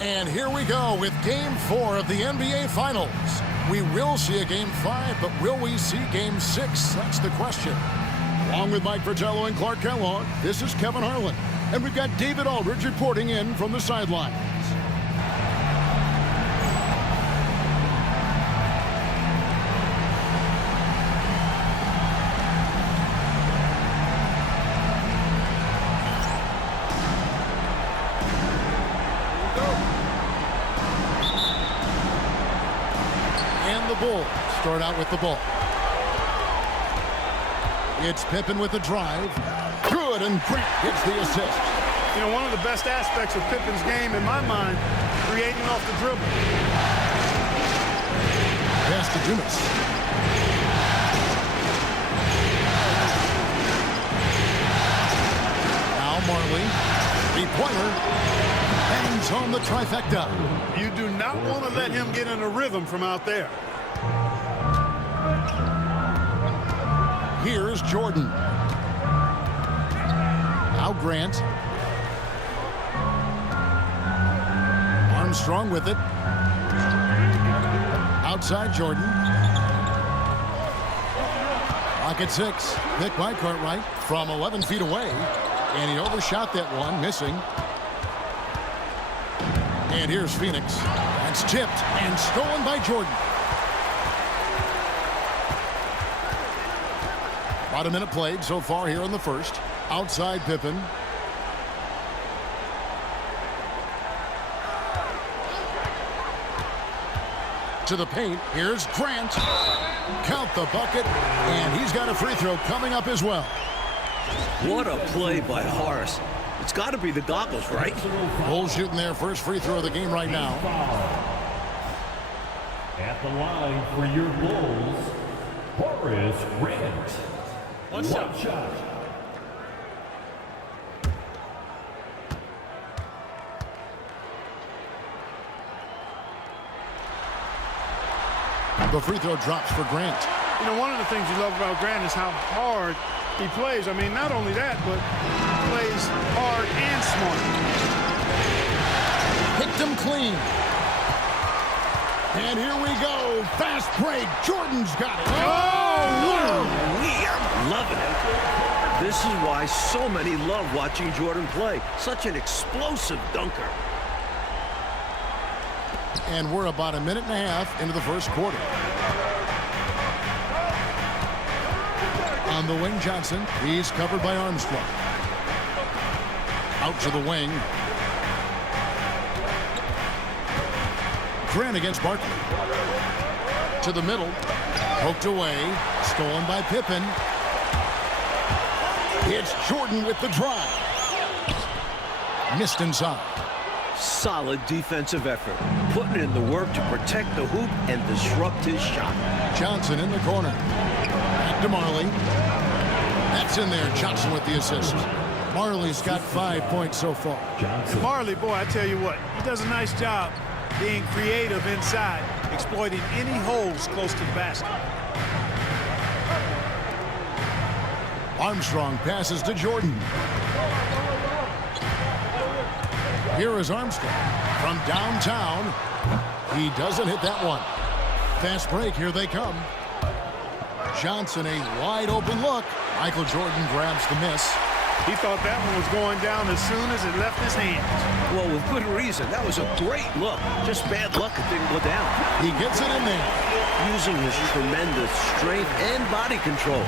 And here we go with Game 4 of the NBA Finals. We will see a Game 5, but will we see Game 6? That's the question. Along with Mike Fratello and Clark Kellogg, this is Kevin Harlan. And we've got David Aldridge reporting in from the sidelines. And the Bulls start out with the ball. It's Pippen with the drive. Good, and Grant gets the assist. You know, one of the best aspects of Pippen's game, in my mind, creating off the dribble. Pass to Dumas. Now Marley. Three-pointer. Bangs on the trifecta. You do not want to let him get in a rhythm from out there. Here's Jordan. Now Grant. Armstrong with it. Outside Jordan. Clock at 6. Pick by Cartwright from 11 feet away. And he overshot that one, missing. And here's Phoenix. That's tipped and stolen by Jordan. About a minute played so far here in the first. Outside Pippen. To the paint. Here's Grant. Count the bucket. And he's got a free throw coming up as well. What a play by Horace. It's got to be the goggles, right? Bulls shooting their first free throw of the game right now. At the line for your Bulls, Horace Grant. One shot. The free throw drops for Grant. You know, one of the things you love about Grant is how hard he plays. I mean, not only that, but he plays hard and smart. Picked him clean. And here we go. Fast break. Jordan's got it. I'm loving it. This is why so many love watching Jordan play. Such an explosive dunker. And we're about a minute and a half into the first quarter. On the wing, Johnson. He's covered by Armstrong. Out to the wing. Grant against Barkley. To the middle. Poked away. Stolen by Pippen. It's Jordan with the drive. Missed inside. Solid defensive effort. Putting in the work to protect the hoop and disrupt his shot. Johnson in the corner. Back to Marley. That's in there. Johnson with the assist. Marley's got 5 points so far. Johnson. Marley, boy, I tell you what, he does a nice job being creative inside, exploiting any holes close to the basket. Armstrong passes to Jordan. Here is Armstrong from downtown. He doesn't hit that one. Fast break. Here they come. Johnson, a wide open look. Michael Jordan grabs the miss. He thought that one was going down as soon as it left his hands. Well, with good reason. That was a great look. Just bad luck it didn't go down. He gets it in there. Using his tremendous strength and body control.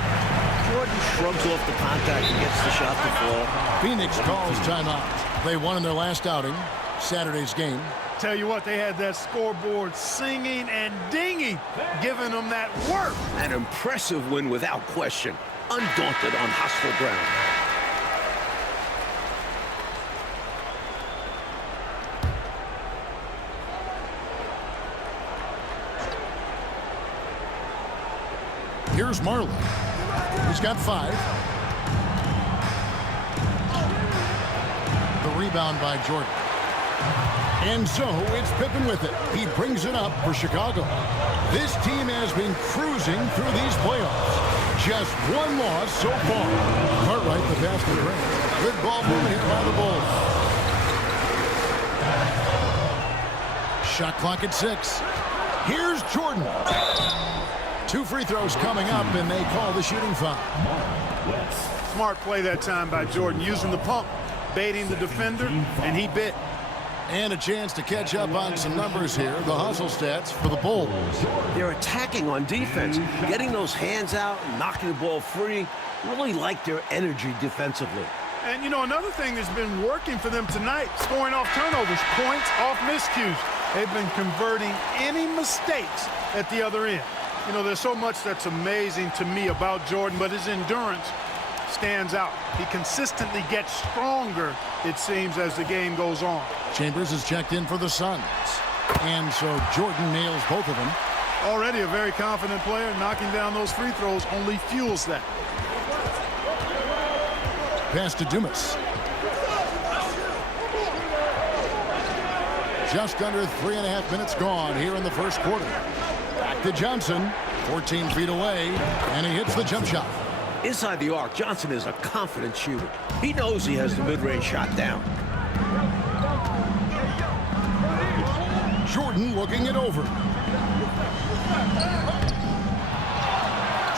Jordan shrugs off the contact and gets the shot to fall. Phoenix calls timeout. They won in their last outing, Saturday's game. Tell you what, they had that scoreboard singing and dinging, giving them that work. An impressive win without question. Undaunted on hostile ground. Here's Marley. He's got 5. The rebound by Jordan. And so it's Pippen with it. He brings it up for Chicago. This team has been cruising through these playoffs. Just one loss so far. Cartwright, the pass to Grant. Good ball movement here by the Bulls. Shot clock at 6. Here's Jordan. 2 free throws coming up, and they call the shooting foul. Smart play that time by Jordan, using the pump, baiting the defender, and he bit. And a chance to catch up on some numbers here. The hustle stats for the Bulls. They're attacking on defense, getting those hands out and knocking the ball free. Really like their energy defensively. And, you know, another thing that's been working for them tonight, scoring off turnovers, points off miscues. They've been converting any mistakes at the other end. You know, there's so much that's amazing to me about Jordan, but his endurance stands out. He consistently gets stronger, it seems, as the game goes on. Chambers is checked in for the Suns. And so Jordan nails both of them. Already a very confident player. Knocking down those free throws only fuels that. Pass to Dumas. Just under 3.5 minutes gone here in the first quarter. Back to Johnson, 14 feet away, and he hits the jump shot. Inside the arc, Johnson is a confident shooter. He knows he has the mid-range shot down. Jordan looking it over.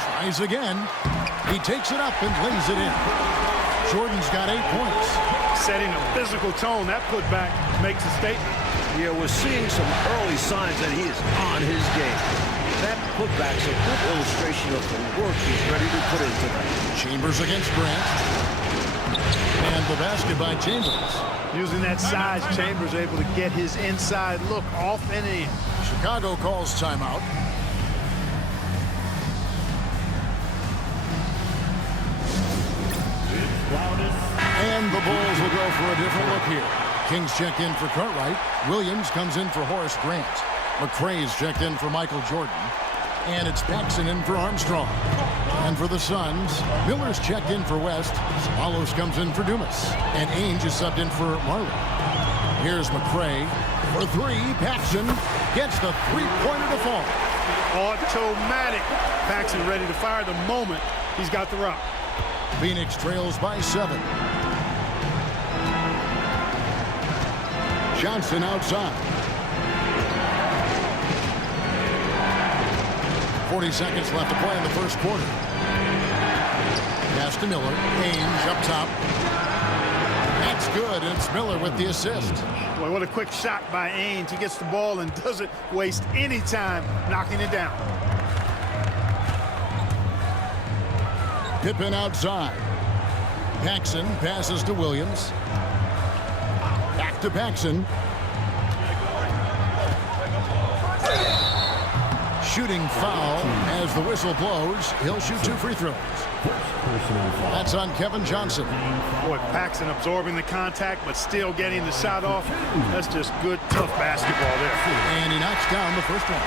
Tries again. He takes it up and lays it in. Jordan's got 8 points. Setting a physical tone, that putback makes a statement. Yeah, we're seeing some early signs that he is on his game. That putback's a good illustration of the work he's ready to put into that. Chambers against Grant. And the basket by Chambers. Using that size, Chambers able to get his inside look off and in. Chicago calls timeout. And the Bulls will go for a different look here. Kings checked in for Cartwright. Williams comes in for Horace Grant. McRae's checked in for Michael Jordan. And it's Paxson in for Armstrong. And for the Suns, Miller's checked in for West. Swallows comes in for Dumas. And Ainge is subbed in for Marley. Here's McRae for 3. Paxson gets the three-pointer to fall. Automatic. Paxson ready to fire the moment he's got the rock. Phoenix trails by 7. Johnson outside. 40 seconds left to play in the first quarter. Pass to Miller. Ainge up top. That's good, and it's Miller with the assist. Boy, what a quick shot by Ainge. He gets the ball and doesn't waste any time knocking it down. Pippen outside. Paxson passes to Williams. Back to Paxson. Shooting foul as the whistle blows. He'll shoot 2 free throws. That's on Kevin Johnson. Boy, Paxson absorbing the contact but still getting the shot off. That's just good, tough basketball there. And he knocks down the first one.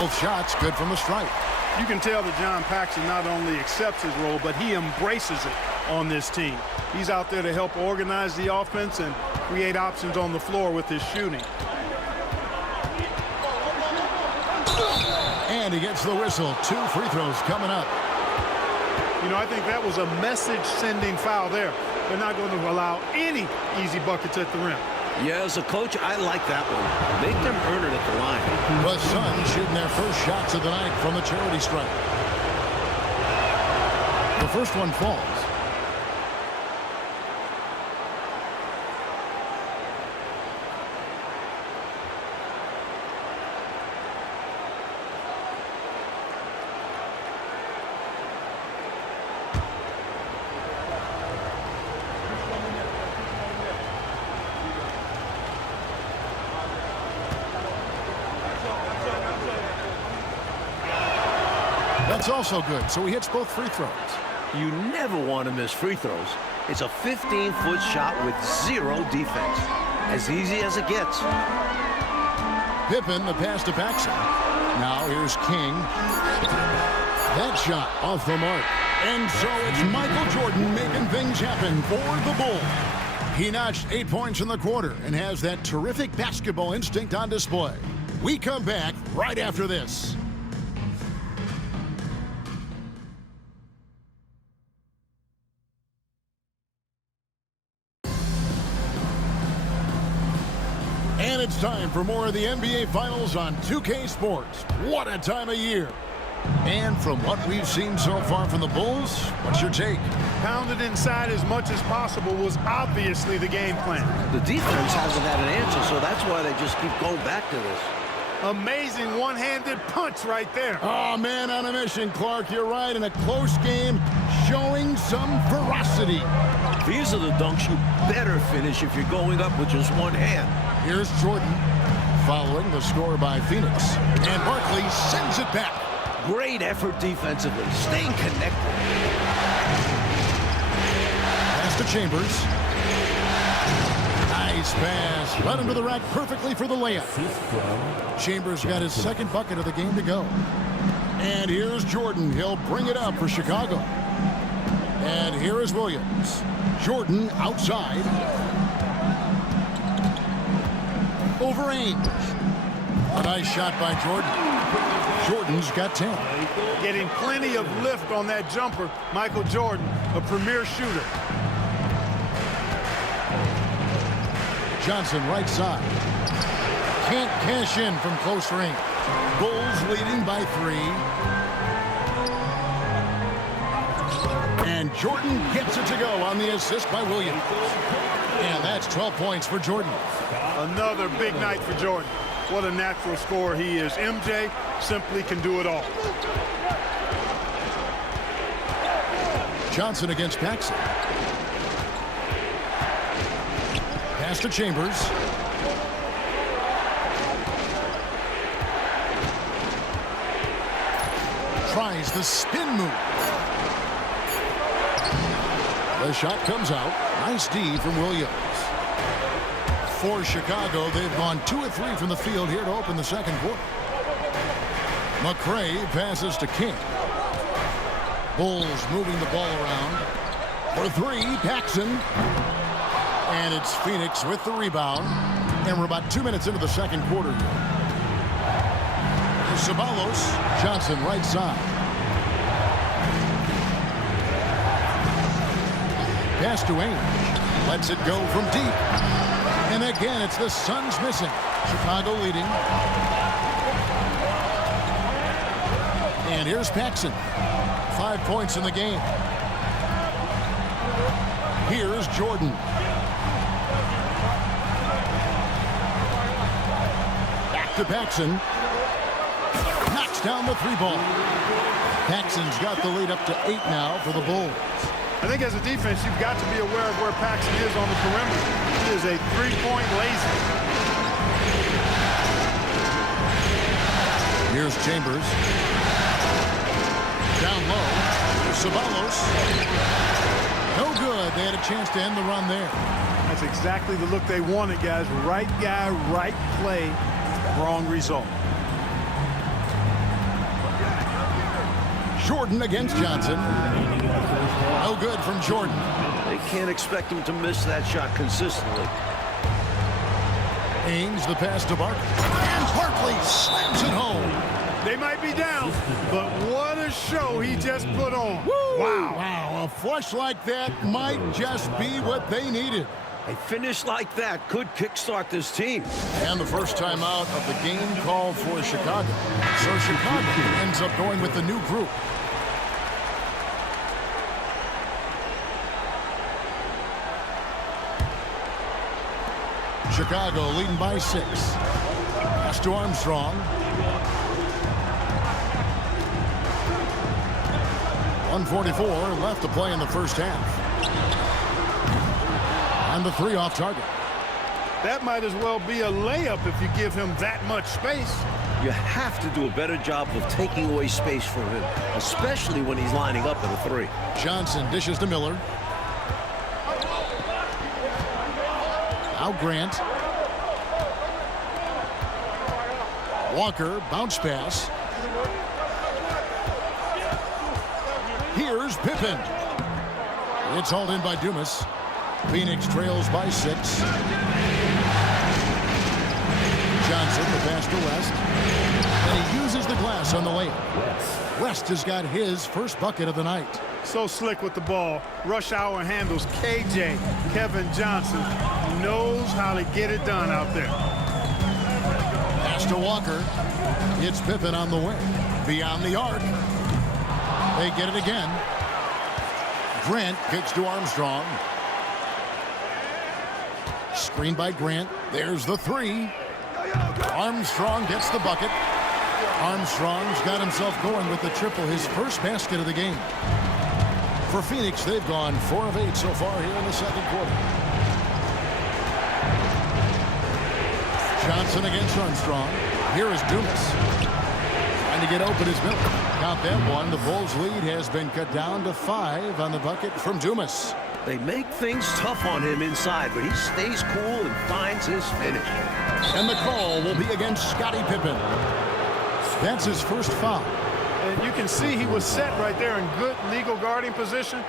Both shots good from the stripe. You can tell that John Paxson not only accepts his role, but he embraces it on this team. He's out there to help organize the offense and create options on the floor with his shooting. And he gets the whistle. 2 free throws coming up. You know, I think that was a message-sending foul there. They're not going to allow any easy buckets at the rim. Yeah, as a coach, I like that one. Make them earn it at the line. The Suns shooting their first shots of the night from the charity stripe. The first one falls. That's also good, so he hits both free throws. You never want to miss free throws. It's a 15-foot shot with 0 defense. As easy as it gets. Pippen, the pass to Paxson. Now here's King. That shot off the mark. And so it's Michael Jordan making things happen for the Bulls. He notched 8 points in the quarter and has that terrific basketball instinct on display. We come back right after this. And it's time for more of the NBA Finals on 2K Sports. What a time of year. And from what we've seen so far from the Bulls, what's your take? Pounded inside as much as possible was obviously the game plan. The defense hasn't had an answer, so that's why they just keep going back to this. Amazing one-handed punch right there. Oh, man on a mission, Clark. You're right. In a close game, showing some ferocity. These are the dunks you better finish if you're going up with just one hand. Here's Jordan following the score by Phoenix. And Barkley sends it back. Great effort defensively, staying connected. Pass to Chambers. Nice pass. Led him to the rack perfectly for the layup. Chambers got his second bucket of the game to go. And here's Jordan. He'll bring it up for Chicago. And here is Williams. Jordan outside. Over Ainge. A nice shot by Jordan. Jordan's got 10. Getting plenty of lift on that jumper. Michael Jordan, a premier shooter. Johnson right side. Can't cash in from close range. Bulls leading by 3. And Jordan gets it to go on the assist by Williams. And that's 12 points for Jordan. Another big night for Jordan. What a natural scorer he is. MJ simply can do it all. Johnson against Paxson. Pass to Chambers. Tries the spin move. The shot comes out. Nice D from Williams. For Chicago, they've gone 2 of 3 from the field here to open the second quarter. McRae passes to King. Bulls moving the ball around. For 3, Paxson. And it's Phoenix with the rebound. And we're about 2 minutes into the second quarter here. Ceballos. Johnson right side. Pass to Ainge. Lets it go from deep. And again, it's the Suns missing. Chicago leading. And here's Paxson. 5 points in the game. Here's Jordan. Back to Paxson. Knocks down the 3-ball. Paxson's got the lead up to 8 now for the Bulls. I think as a defense, you've got to be aware of where Paxson is on the perimeter. He is a three-point lazy. Here's Chambers. Down low. Ceballos. No good. They had a chance to end the run there. That's exactly the look they wanted, guys. Right guy, right play, wrong result. Jordan against Johnson. No good from Jordan. They can't expect him to miss that shot consistently. Ainge the pass to Barkley. And Barkley slams it home. They might be down, but what a show he just put on. Woo! Wow, a flush like that might just be what they needed. A finish like that could kickstart this team. And the first time out of the game called for Chicago. So Chicago ends up going with the new group. Chicago leading by 6. Pass to Armstrong. 1:44 left to play in the first half. And the 3 off target. That might as well be a layup if you give him that much space. You have to do a better job of taking away space from him, especially when he's lining up at a 3. Johnson dishes to Miller. Now Grant. Walker, bounce pass. Here's Pippen. It's hauled in by Dumas. Phoenix trails by 6. Johnson, the pass to West. And he uses the glass on the layup. West has got his first bucket of the night. So slick with the ball. Rush hour handles KJ. Kevin Johnson knows how to get it done out there. Pass to Walker. It's Pippen on the wing. Beyond the arc. They get it again. Grant kicks to Armstrong. Screen by Grant. There's the three. Armstrong gets the bucket. Armstrong's got himself going with the triple, his first basket of the game. For Phoenix, they've gone 4 of 8 so far here in the second quarter. Johnson against Armstrong. Here is Dumas. Trying to get open is Miller. Count that one. The Bulls' lead has been cut down to 5 on the bucket from Dumas. They make things tough on him inside, but he stays cool and finds his finish. And the call will be against Scottie Pippen. That's his first foul. And you can see he was set right there in good legal guarding position.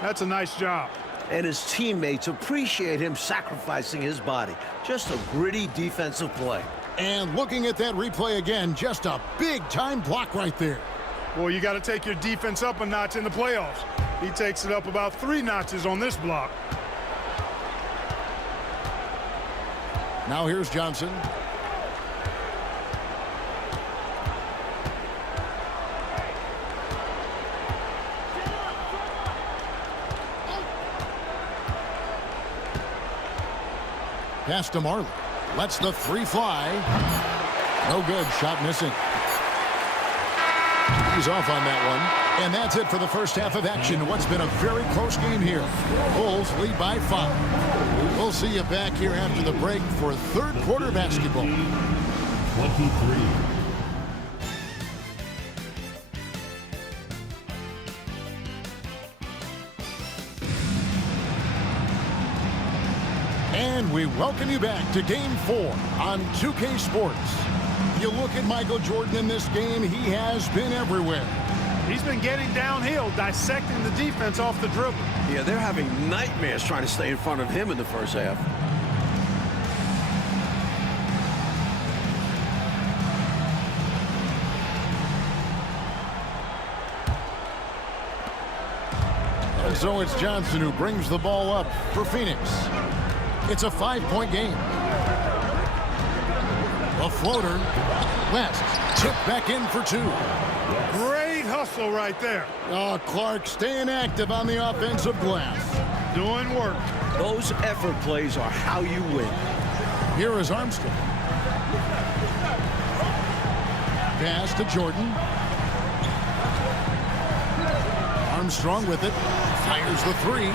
That's a nice job. And his teammates appreciate him sacrificing his body. Just a gritty defensive play. And looking at that replay again, just a big-time block right there. Well, you got to take your defense up a notch in the playoffs. He takes it up about 3 notches on this block. Now here's Johnson. Pass to Marley. Lets the 3 fly. No good. Shot missing. He's off on that one. And that's it for the first half of action. What's been a very close game here. Bulls lead by 5. We'll see you back here after the break for third quarter basketball. 23. And we welcome you back to Game 4 on 2K Sports. You look at Michael Jordan in this game, he has been everywhere. He's been getting downhill, dissecting the defense off the dribble. Yeah, they're having nightmares trying to stay in front of him in the first half. And so it's Johnson who brings the ball up for Phoenix. It's a 5-point game. A floater. West tipped back in for 2. Great hustle right there. Oh, Clark staying active on the offensive glass. Doing work. Those effort plays are how you win. Here is Armstrong. Pass to Jordan. Armstrong with it. Fires the 3.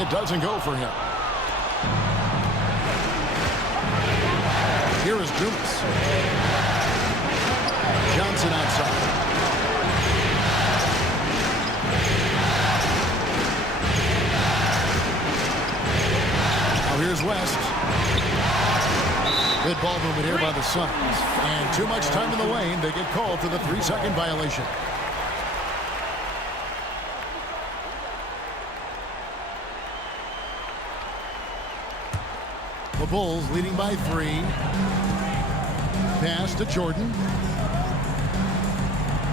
It doesn't go for him. Here is Dumas. Johnson outside. Now here's West. Good ball movement here by the Suns. And too much time in the lane. They get called for the 3-second violation. The Bulls leading by 3. Pass to Jordan.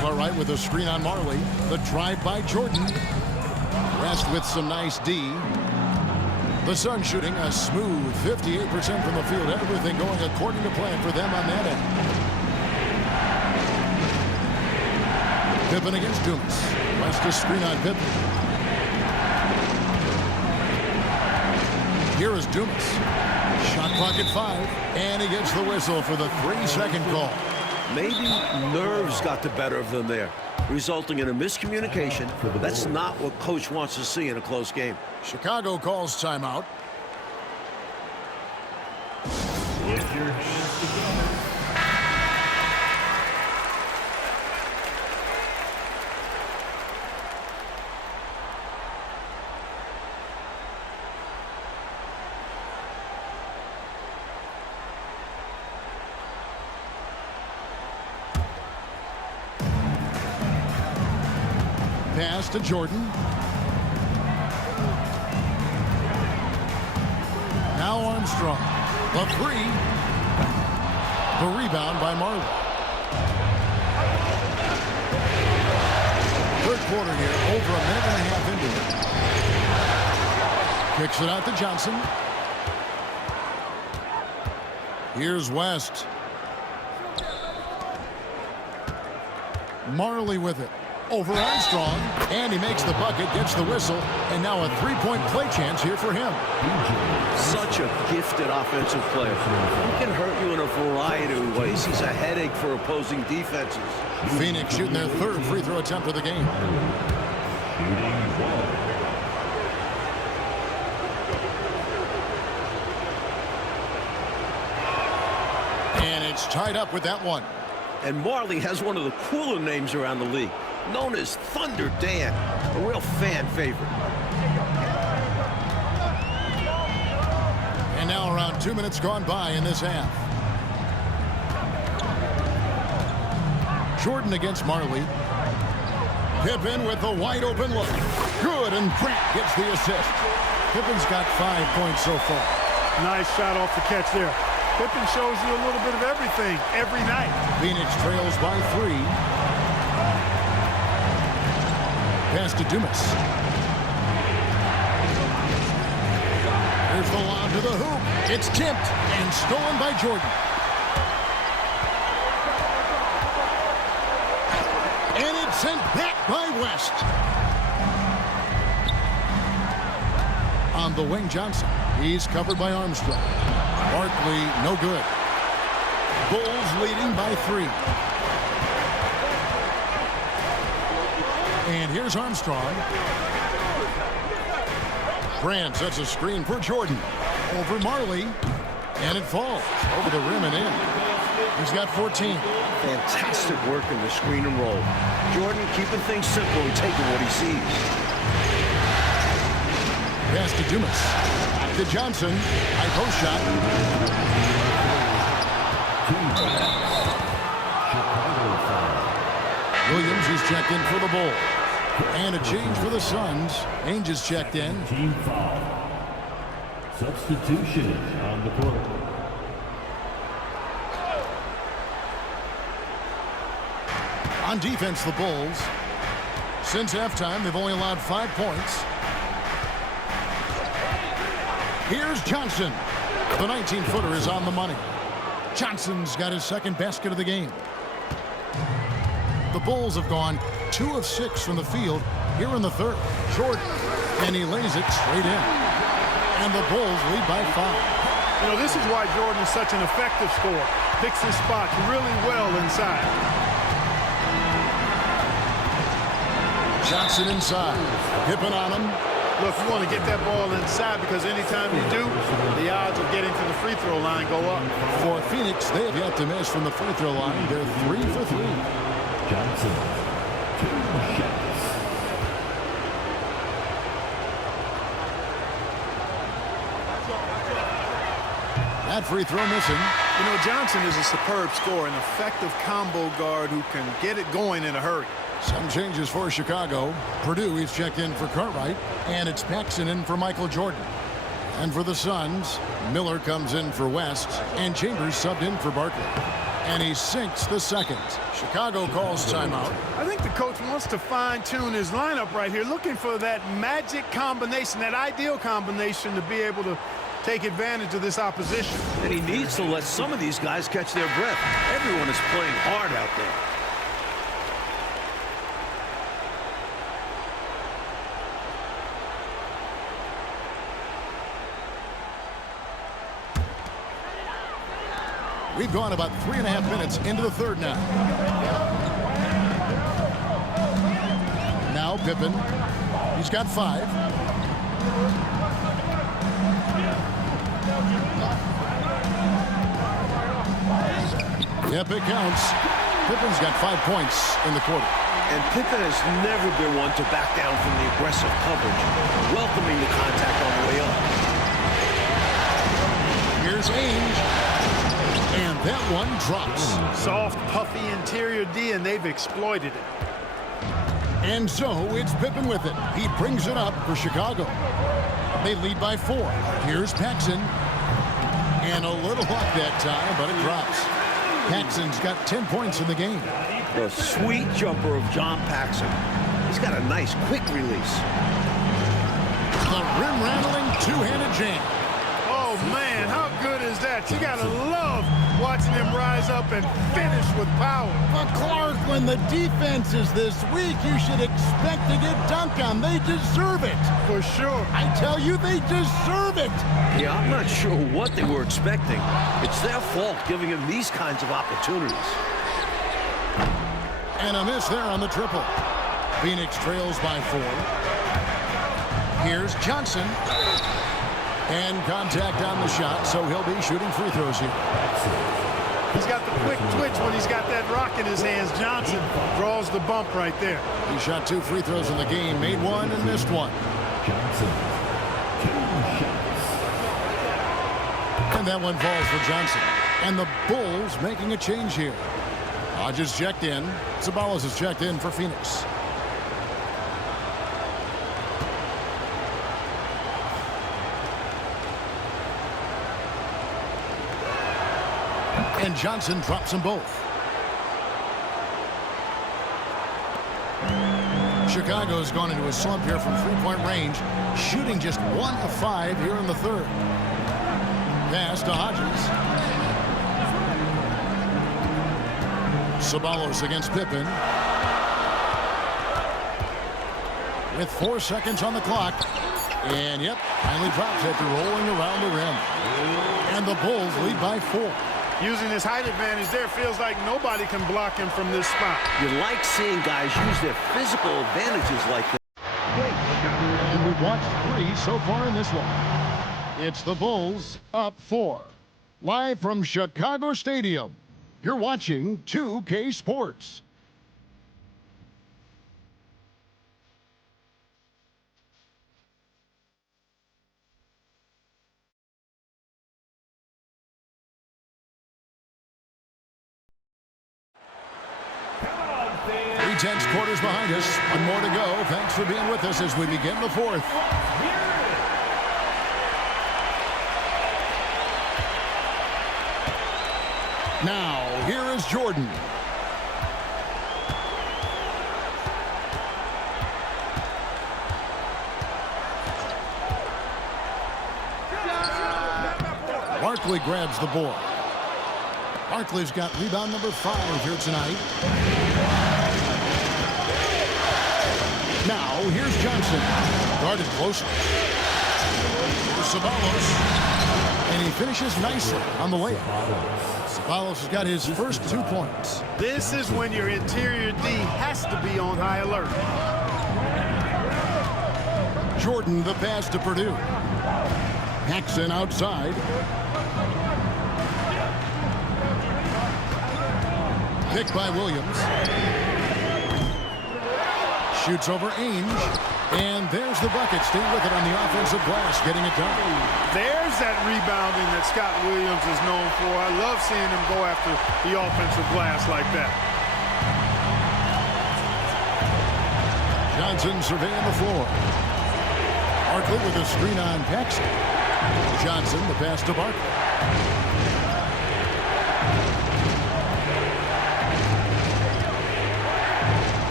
Far right with a screen on Marley. The drive by Jordan. West with some nice D. The Suns shooting a smooth 58% from the field. Everything going according to plan for them on that end. Pippen against Dumas. West a screen on Pippen. Here is Dumas. Shot clock at 5, and he gets the whistle for the 3-second call. Maybe nerves got the better of them there, resulting in a miscommunication. That's not what coach wants to see in a close game. Chicago calls timeout. Put your hands together. Pass to Jordan. Now Armstrong. The 3. The rebound by Marley. Third quarter here, over a minute and a half into it. Kicks it out to Johnson. Here's West. Marley with it. Over Armstrong. And he makes the bucket, gets the whistle, and now a three-point play chance here for him. Such a gifted offensive player. He can hurt you in a variety of ways. He's a headache for opposing defenses. Phoenix shooting their third free throw attempt of the game. And it's tied up with that one. And Marley has one of the cooler names around the league, known as Thunder Dan, a real fan favorite. And now around 2 minutes gone by in this half. Jordan against Marley. Pippen with the wide open look. Good, and Grant gets the assist. Pippen's got 5 points so far. Nice shot off the catch there. Pippen shows you a little bit of everything every night. Phoenix trails by 3. Pass to Dumas. Here's the lob to the hoop. It's tipped and stolen by Jordan. And it's sent back by West. On the wing, Johnson. He's covered by Armstrong. Barkley, no good. Bulls leading by 3. And here's Armstrong. Grant sets a screen for Jordan. Over Marley. And it falls over the rim and in. He's got 14. Fantastic work in the screen and roll. Jordan keeping things simple and taking what he sees. Pass to Dumas. Back to Johnson. High post shot. Williams is checked in for the Bulls. And a change for the Suns. Ainge is checked in. Team foul. Substitution on the court. On defense, the Bulls. Since halftime, they've only allowed 5 points. Here's Johnson. The 19-footer is on the money. Johnson's got his second basket of the game. The Bulls have gone 2 of 6 from the field here in the third. Jordan, and he lays it straight in. And the Bulls lead by 5. You know, this is why Jordan is such an effective scorer. Picks his spots really well inside. Johnson inside. Pippen on him. Look, you want to get that ball inside because anytime you do, the odds of getting to the free throw line go up. For Phoenix, they have yet to miss from the free throw line. They're 3 for 3. Johnson, 2 shots. That free throw missing. You know, Johnson is a superb scorer, an effective combo guard who can get it going in a hurry. Some changes for Chicago. Purdue, he's checked in for Cartwright. And it's Paxson in for Michael Jordan. And for the Suns, Miller comes in for West. And Chambers subbed in for Barkley. And he sinks the second. Chicago calls timeout. I think the coach wants to fine-tune his lineup right here, looking for that magic combination, that ideal combination to be able to take advantage of this opposition. And he needs to let some of these guys catch their breath. Everyone is playing hard out there. We've gone about 3.5 minutes into the third now. Now Pippen. He's got 5. Yep, it counts. Pippen's got 5 points in the quarter. And Pippen has never been one to back down from the aggressive coverage, welcoming the contact on the way up. Here's Ainge. And that one drops. Soft, puffy interior D, and they've exploited it. And so it's Pippen with it. He brings it up for Chicago. They lead by 4. Here's Paxson. And a little luck that time, but it drops. Paxson's got 10 points in the game. The sweet jumper of John Paxson. He's got a nice, quick release. The rim-rattling two-handed jam. Oh, man, how good is that? You got to love watching him rise up and finish with power. But Clark, when the defense is this weak, you should expect to get dunked on. They deserve it. For sure. I tell you, they deserve it. Yeah, I'm not sure what they were expecting. It's their fault giving him these kinds of opportunities. And a miss there on the triple. Phoenix trails by 4. Here's Johnson. And contact on the shot, so he'll be shooting free throws here. He's got the quick twitch when he's got that rock in his hands. Johnson draws the bump right there. He shot 2 free throws in the game, made 1 and missed 1. Johnson, 2 shots. And that one falls for Johnson. And the Bulls making a change here. Hodges checked in. Ceballos is checked in for Phoenix. And Johnson drops them both. Chicago's gone into a slump here from three-point range, shooting just 1 of 5 here in the third. Pass to Hodges. Ceballos against Pippen. With 4 seconds on the clock. And yep, finally drops after rolling around the rim. And the Bulls lead by 4. Using his height advantage there, feels like nobody can block him from this spot. You like seeing guys use their physical advantages like that. And we've watched 3 so far in this one. It's the Bulls up 4. Live from Chicago Stadium, you're watching 2K Sports. Tense quarters behind us. 1 more to go. Thanks for being with us as we begin the 4th. Now, here is Jordan. Barkley grabs the board. Barkley's got rebound number 5 here tonight. Now, here's Johnson. Guarded closely. Ceballos. And he finishes nicely on the layup. Ceballos has got his first 2 points. This is when your interior D has to be on high alert. Jordan, the pass to Purdue. Paxson outside. Picked by Williams. Shoots over Ainge. And there's the bucket. Stay with it on the offensive glass, getting it done. There's that rebounding that Scott Williams is known for. I love seeing him go after the offensive glass like that. Johnson surveying the floor. Barkley with a screen on Paxson. Johnson, the pass to Barkley.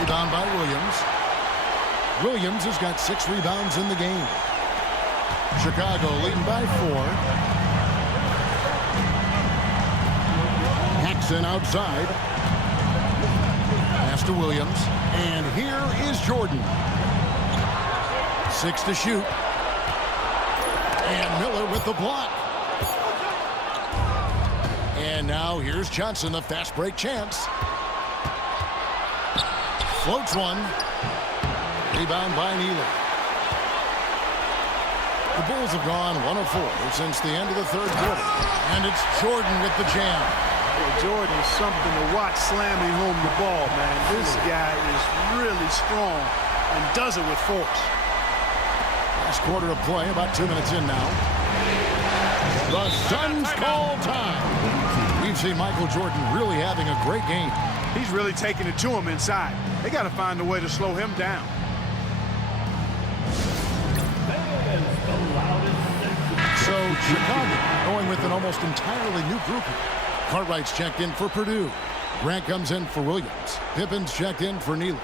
Rebound by Williams. Williams has got 6 rebounds in the game. Chicago leading by 4. Paxson outside. Pass to Williams. And here is Jordan. 6 to shoot. And Miller with the block. And now here's Johnson, the fast break chance. Floats one. Rebound by Neely. The Bulls have gone 1 of 4 since the end of the third quarter. And it's Jordan with the jam. Well, Jordan is something to watch slamming home the ball, man. This guy is really strong and does it with force. Last quarter of play, about 2 minutes in now. The Suns call time. We've seen Michael Jordan really having a great game. He's really taking it to him inside. They got to find a way to slow him down. So Chicago going with an almost entirely new group here. Cartwright's checked in for Purdue. Grant comes in for Williams. Pippin's checked in for Neely.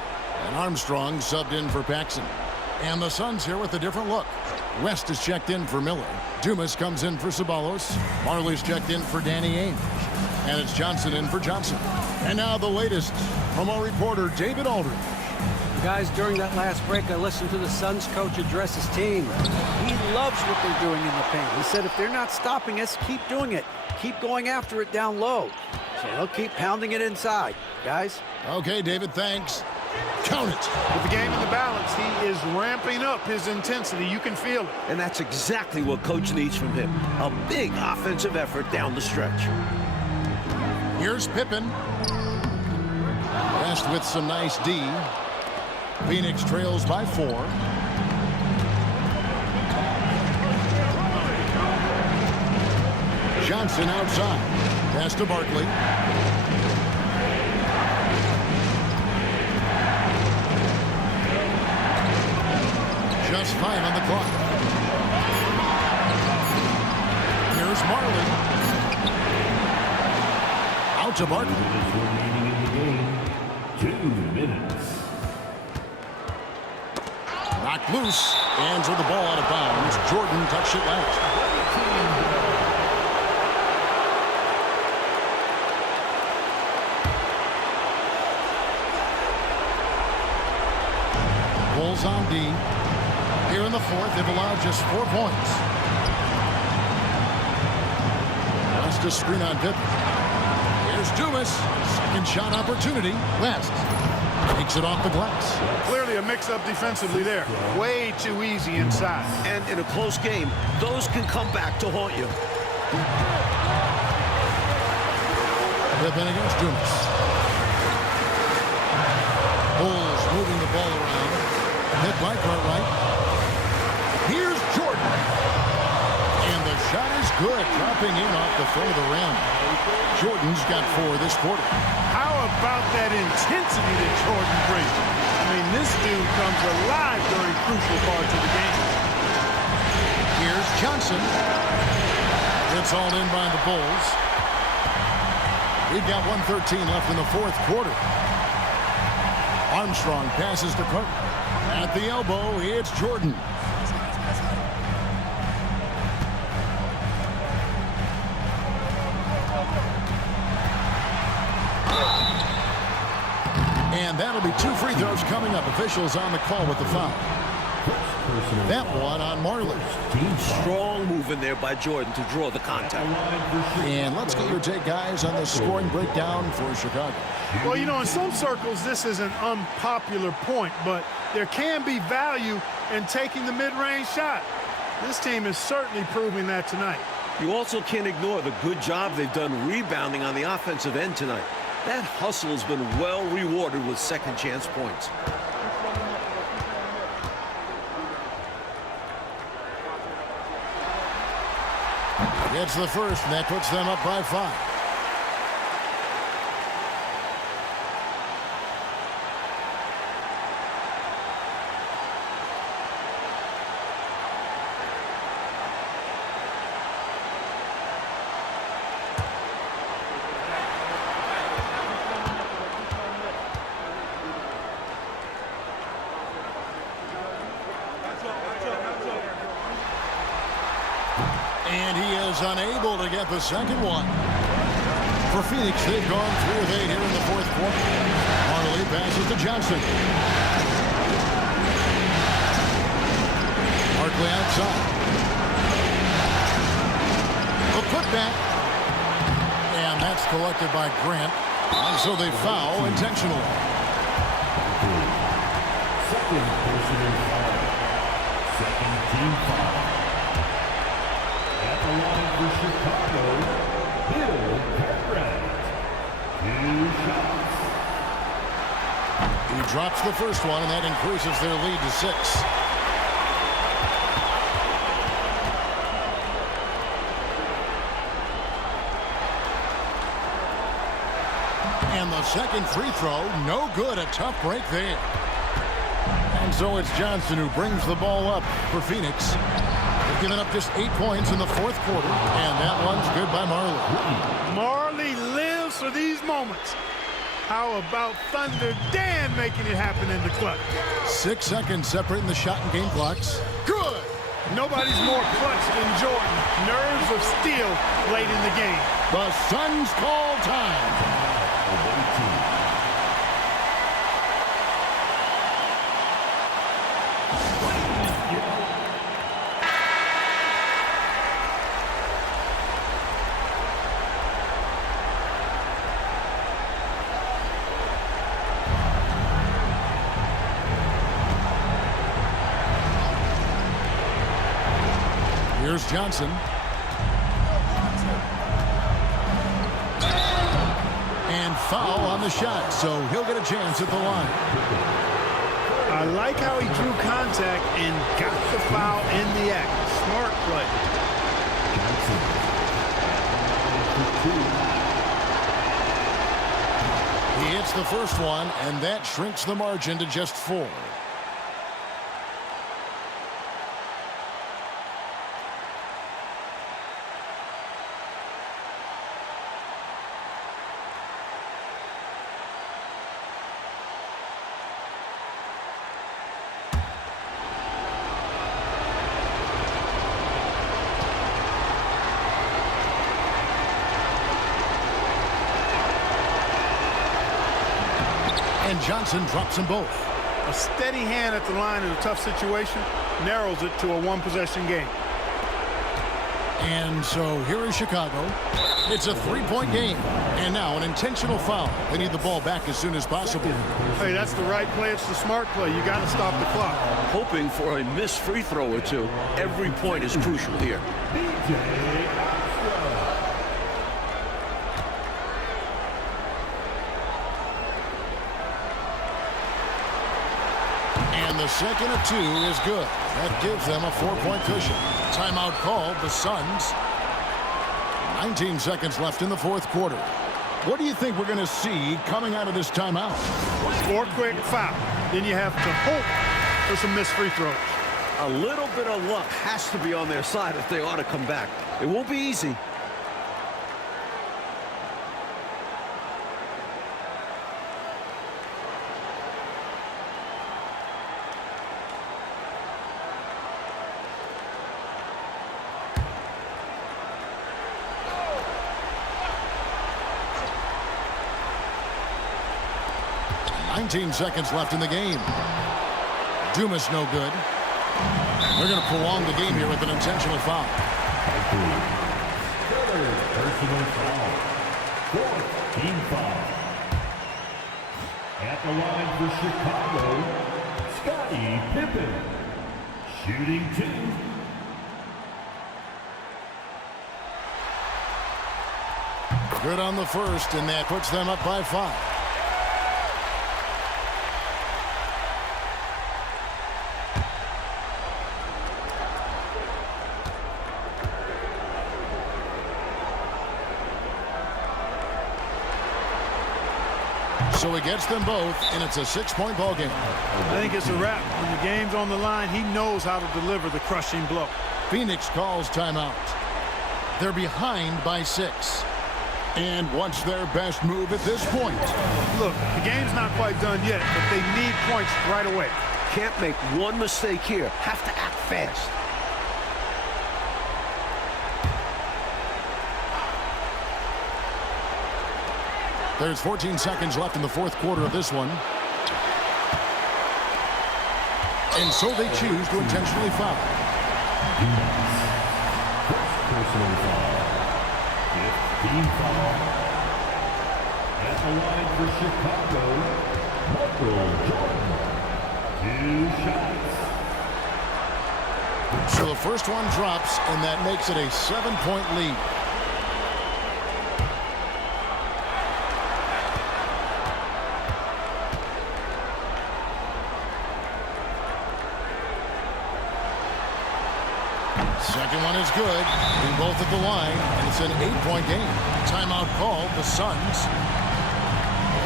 And Armstrong subbed in for Paxson. And the Suns here with a different look. West is checked in for Miller. Dumas comes in for Ceballos. Marley's checked in for Danny Ainge. And it's Johnson in for Johnson. And now the latest from our reporter, David Aldridge. Guys, during that last break, I listened to the Suns coach address his team. He loves what they're doing in the paint. He said, if they're not stopping us, keep doing it. Keep going after it down low. So they'll keep pounding it inside. Guys? Okay, David, thanks. Count it. With the game in the balance, he is ramping up his intensity. You can feel it. And that's exactly what Coach needs from him. A big offensive effort down the stretch. Here's Pippen. West with some nice D. Phoenix trails by 4. Johnson outside. Pass to Barkley. Just 5 on the clock. Here's Marley. Out to Barkley. Remaining in the game, 2 minutes. Knocked loose. Hands of the ball out of bounds. Jordan touched it last. Bulls on D. Here in the fourth, they've allowed just 4 points. West a screen on Pippen. Here's Dumas. Second shot opportunity. West takes it off the glass. Clearly a mix-up defensively there. Way too easy inside. And in a close game, those can come back to haunt you. Pippen against Dumas. Bulls moving the ball around. Hit by Cartwright. Here's Jordan. And the shot is good. Dropping in off the front of the rim. Jordan's got 4 this quarter. How about that intensity that Jordan brings? I mean, this dude comes alive during crucial parts of the game. Here's Johnson. It's all in by the Bulls. We've got 1:13 left in the fourth quarter. Armstrong passes to Cartwright. At the elbow, it's Jordan. And that'll be 2 free throws coming up. Officials on the call with the foul. That one on Marley. Strong move in there by Jordan to draw the contact. And let's get your take, guys, on the scoring breakdown for Chicago. Well, you know, in some circles, this is an unpopular point, but there can be value in taking the mid-range shot. This team is certainly proving that tonight. You also can't ignore the good job they've done rebounding on the offensive end tonight. That hustle has been well rewarded with second chance points. It's the first, and that puts them up by 5. And he is unable to get the second one. For Phoenix, they've gone 3 of 8 here in the fourth quarter. Marley passes to Johnson. Barkley outside. A putback. And that's collected by Grant. And so they foul intentionally. Second personal foul. Second team foul. At the line for Chicago, Bill Cartwright. 2 shots. He drops the first one, and that increases their lead to 6. And the second free throw, no good. A tough break there. And so it's Johnson who brings the ball up for Phoenix. They've giving up just 8 points in the fourth quarter, and that one's good by Marley. Marley lives for these moments. How about Thunder Dan making it happen in the clutch? 6 seconds separating the shot and game clocks. Good! Nobody's more clutch than Jordan. Nerves of steel late in the game. The Suns call time. Here's Johnson. And foul on the shot, so he'll get a chance at the line. I like how he drew contact and got the foul in the act. Smart play. He hits the first one, and that shrinks the margin to just 4. And Johnson drops them both. A steady hand at the line in a tough situation narrows it to a one-possession game. And so here is Chicago. It's a 3-point game. And now an intentional foul. They need the ball back as soon as possible. Hey, that's the right play. It's the smart play. You got to stop the clock. Hoping for a missed free throw or two. Every point is crucial here. And the second of 2 is good. That gives them a 4-point cushion. Timeout called, the Suns. 19 seconds left in the fourth quarter. What do you think we're going to see coming out of this timeout? Score quick, foul. Then you have to hope for some missed free throws. A little bit of luck has to be on their side if they ought to come back. It won't be easy. Seconds left in the game. Dumas no good. They're going to prolong the game here with an intentional foul. Personal foul. 4th team foul. At the line for Chicago, Scottie Pippen. Shooting 2. Good on the first, and that puts them up by 5. So he gets them both, and it's a 6-point ball game. I think it's a wrap. When the game's on the line, he knows how to deliver the crushing blow. Phoenix calls timeout. They're behind by 6. And what's their best move at this point? Look, the game's not quite done yet, but they need points right away. Can't make one mistake here. Have to act fast. There's 14 seconds left in the fourth quarter of this one. And so they choose to intentionally foul. Personal foul. 15 foul. At the line for Chicago, Michael Jordan. 2 shots. So the first one drops, and that makes it a 7-point lead. Second one is good. They're both at the line, and it's an 8-point game. Timeout called, the Suns.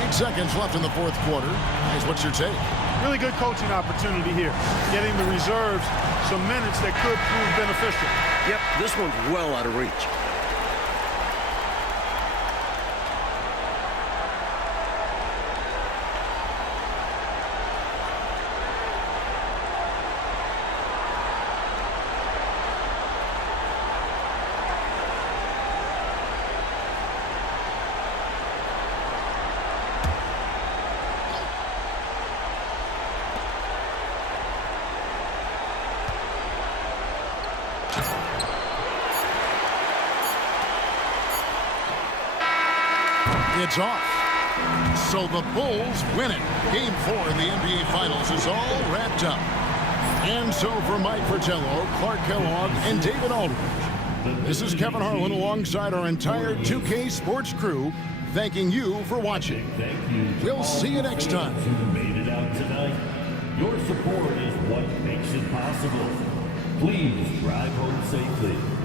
They 8 seconds left in the fourth quarter. Guys, what's your take? Really good coaching opportunity here. Getting the reserves some minutes that could prove beneficial. Yep, this one's well out of reach. It's off. So the Bulls win it. Game 4 in the NBA Finals is all wrapped up. And so for Mike Fratello, Clark Kellogg, and David Aldridge, this is Kevin Harlan alongside our entire 2K Sports crew, thanking you for watching. Thank you. We'll see you next time. Who made it out tonight? Your support is what makes it possible. Please drive home safely.